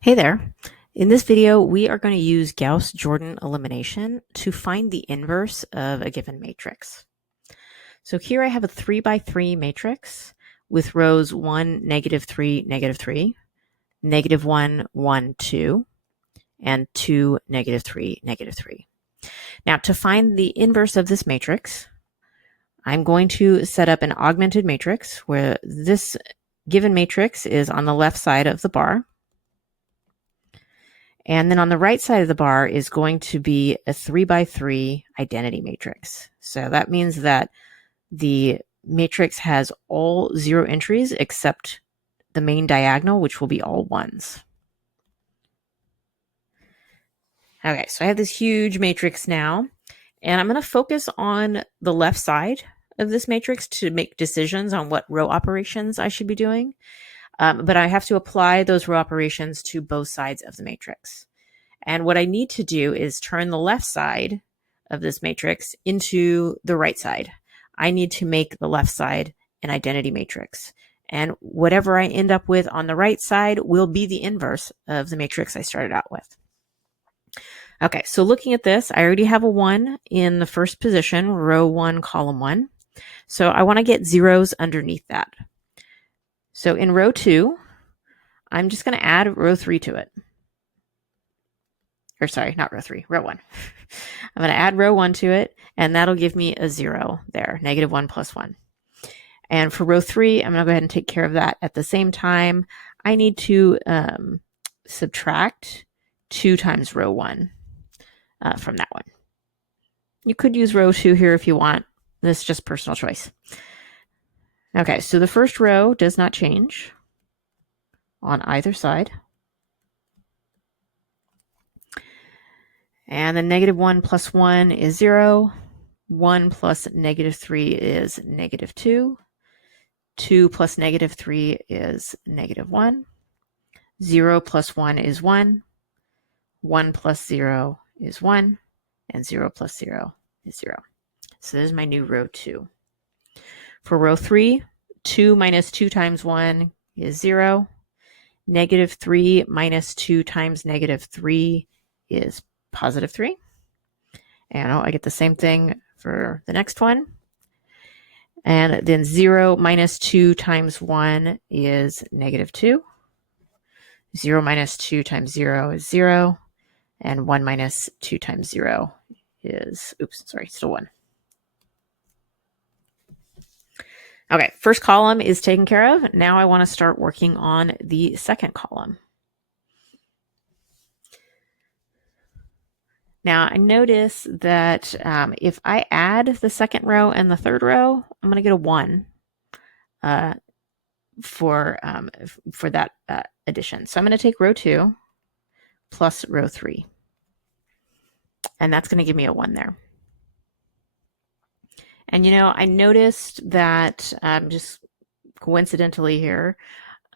Hey there. In this video, we are going to use Gauss-Jordan elimination to find the inverse of a given matrix. So here I have a 3 by 3 matrix with rows 1, -3, -3, -1, 1, 2, and 2, -3, -3. Now to find the inverse of this matrix, I'm going to set up an augmented matrix where this given matrix is on the left side of the bar. And then on the right side of the bar is going to be a 3 by 3 identity matrix. So that means that the matrix has all 0 entries except the main diagonal, which will be all ones. Okay, so I have this huge matrix now, and I'm going to focus on the left side of this matrix to make decisions on what row operations I should be doing. But I have to apply those row operations to both sides of the matrix. And what I need to do is turn the left side of this matrix into the right side. I need to make the left side an identity matrix. And whatever I end up with on the right side will be the inverse of the matrix I started out with. Okay, so looking at this, I already have a 1 in the first position, row 1, column 1. So I want to get zeros underneath that. So in row 2, I'm just going to add row 3 to it. Or sorry, not row 3, row 1. I'm going to add row 1 to it, and that'll give me a 0 there, -1 plus 1. And for row 3, I'm going to go ahead and take care of that at the same time. I need to subtract 2 times row 1 from that one. You could use row 2 here if you want. This is just personal choice. Okay, so the first row does not change on either side. And then -1 plus 1 is 0. 1 plus -3 is -2. 2 plus -3 is -1. 0 plus 1 is 1. 1 plus 0 is 1. And 0 plus 0 is 0. So this is my new row 2. For row 3, 2 minus 2 times 1 is 0. -3 minus 2 times -3 is +3. And I get the same thing for the next one. And then 0 minus 2 times 1 is -2. 0 minus 2 times 0 is 0. And 1 minus 2 times 0 is, still 1. Okay, first column is taken care of. Now I want to start working on the second column. Now I notice that if I add the second row and the third row, I'm going to get a 1 for that addition. So I'm going to take row 2 plus row 3. And that's going to give me a 1 there. And I noticed that just coincidentally here,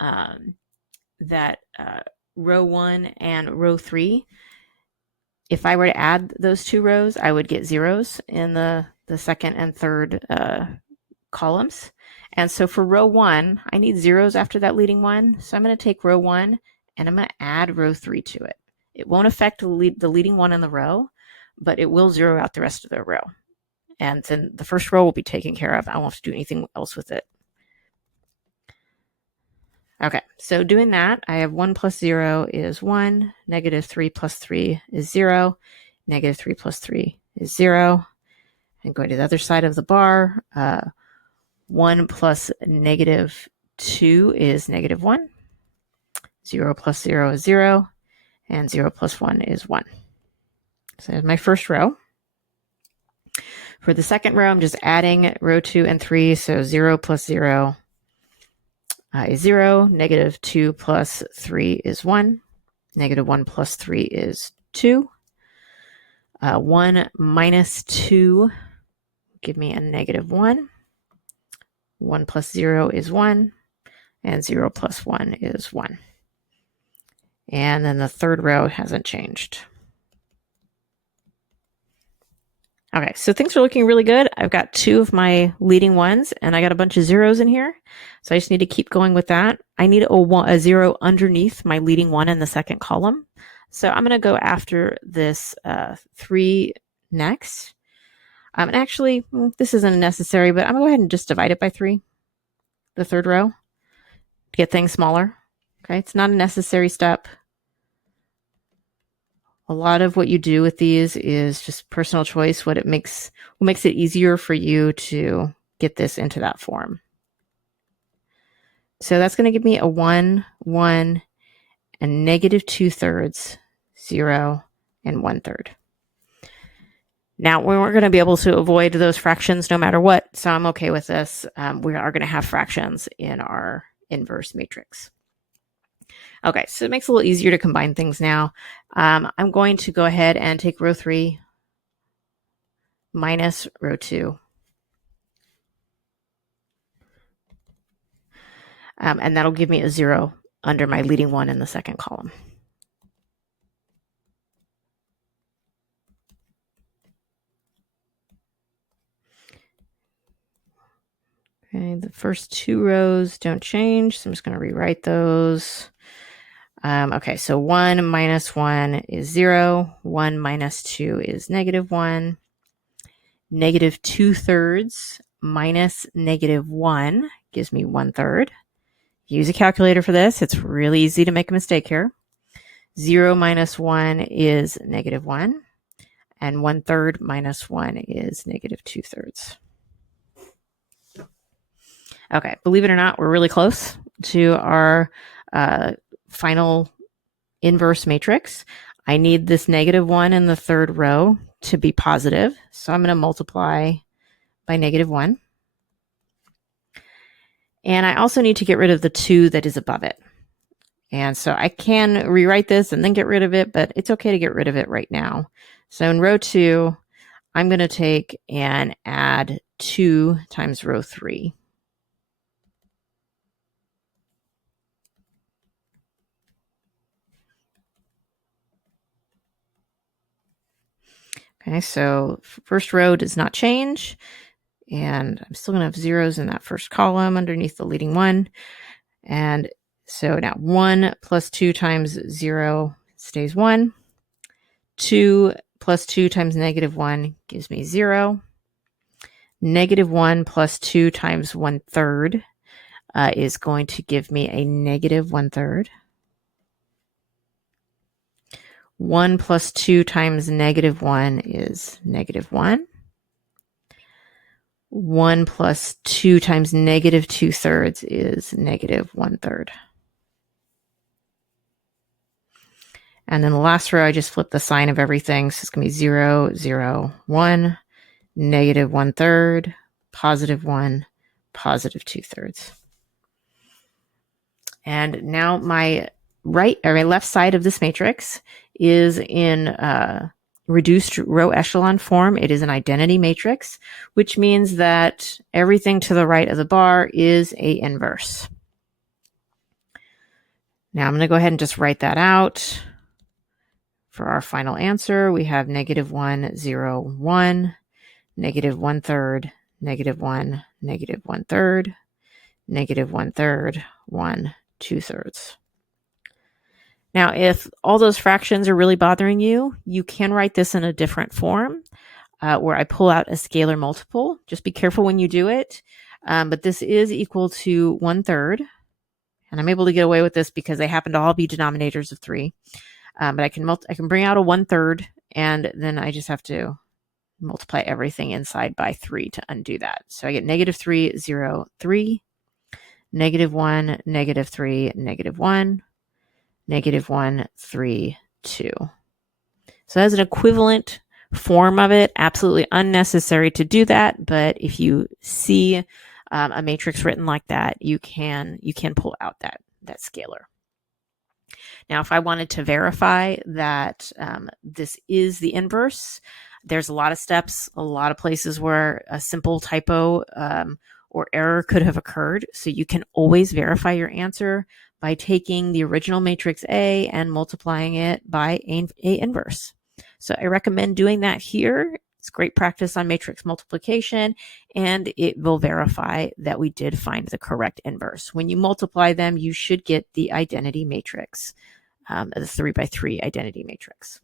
that row 1 and row 3, if I were to add those 2 rows, I would get zeros in the second and third columns. And so for row 1, I need zeros after that leading 1. So I'm going to take row 1 and I'm going to add row 3 to it. It won't affect the leading 1 in the row, but it will zero out the rest of the row. And then the first row will be taken care of. I won't have to do anything else with it. Okay, so doing that, I have 1 plus 0 is 1, -3 plus 3 is 0, -3 plus 3 is 0. And going to the other side of the bar, 1 plus -2 is -1, 0 plus 0 is 0, and 0 plus 1 is 1. So there's my first row. For the second row, I'm just adding row 2 and 3, so 0 plus 0 is 0, -2 plus 3 is 1, -1 plus 3 is 2, 1 minus 2 give me a -1, 1 plus 0 is 1, and 0 plus 1 is 1. And then the third row hasn't changed. Okay, so things are looking really good. I've got 2 of my leading ones, and I got a bunch of zeros in here. So I just need to keep going with that. I need a 0 underneath my leading 1 in the second column. So I'm going to go after this 3 next. And actually, this isn't necessary, but I'm going to go ahead and just divide it by 3, the third row, to get things smaller. Okay, it's not a necessary step. A lot of what you do with these is just personal choice, what makes it easier for you to get this into that form. So that's going to give me a 1, 1, and negative 2/3, 0, and 1/3. Now, we weren't going to be able to avoid those fractions no matter what, so I'm okay with this. We are going to have fractions in our inverse matrix. Okay, so it makes it a little easier to combine things now. I'm going to go ahead and take row 3 minus row 2. And that'll give me a 0 under my leading 1 in the second column. Okay, the first 2 rows don't change, so I'm just going to rewrite those. Okay, so 1 minus 1 is 0. 1 minus 2 is negative 1. Negative 2/3 minus negative 1 gives me 1/3. Use a calculator for this. It's really easy to make a mistake here. 0 minus 1 is negative 1. And 1/3 minus 1 is negative 2/3. Okay, believe it or not, we're really close to our final inverse matrix. I need this negative 1 in the third row to be positive, so I'm going to multiply by negative 1. And I also need to get rid of the 2 that is above it. And so I can rewrite this and then get rid of it, but it's okay to get rid of it right now. So in row 2, I'm going to take and add 2 times row 3. Okay, so first row does not change, and I'm still going to have zeros in that first column underneath the leading 1. And so now 1 plus 2 times 0 stays 1. 2 plus 2 times negative 1 gives me 0. Negative 1 plus 2 times 1/3 is going to give me a negative 1/3. 1 plus 2 times negative 1 is negative 1. 1 plus 2 times negative 2/3 is negative 1/3. And then the last row, I just flip the sign of everything. So it's going to be 0, 0, 1, negative 1/3, positive 1, positive 2/3. And now my left side of this matrix is in reduced row echelon form. It is an identity matrix, which means that everything to the right of the bar is a inverse. Now I'm going to go ahead and just write that out. For our final answer, we have negative 1, 0, 1, negative 1/3, negative 1, negative 1/3, negative 1/3, 1, 2/3. Now, if all those fractions are really bothering you, you can write this in a different form where I pull out a scalar multiple. Just be careful when you do it. But this is equal to 1/3. And I'm able to get away with this because they happen to all be denominators of 3. But I can bring out a 1/3, and then I just have to multiply everything inside by 3 to undo that. So I get negative 3, 0, 3, negative 1, negative 3, negative 1, negative 1, 3, 2. So as an equivalent form of it, absolutely unnecessary to do that. But if you see a matrix written like that, you can pull out that scalar. Now, if I wanted to verify that this is the inverse, there's a lot of steps, a lot of places where a simple typo or error could have occurred. So you can always verify your answer by taking the original matrix A and multiplying it by A inverse. So I recommend doing that here It's great practice on matrix multiplication, and it will verify that we did find the correct inverse. When you multiply them, you should get the identity matrix, the 3 by 3 identity matrix.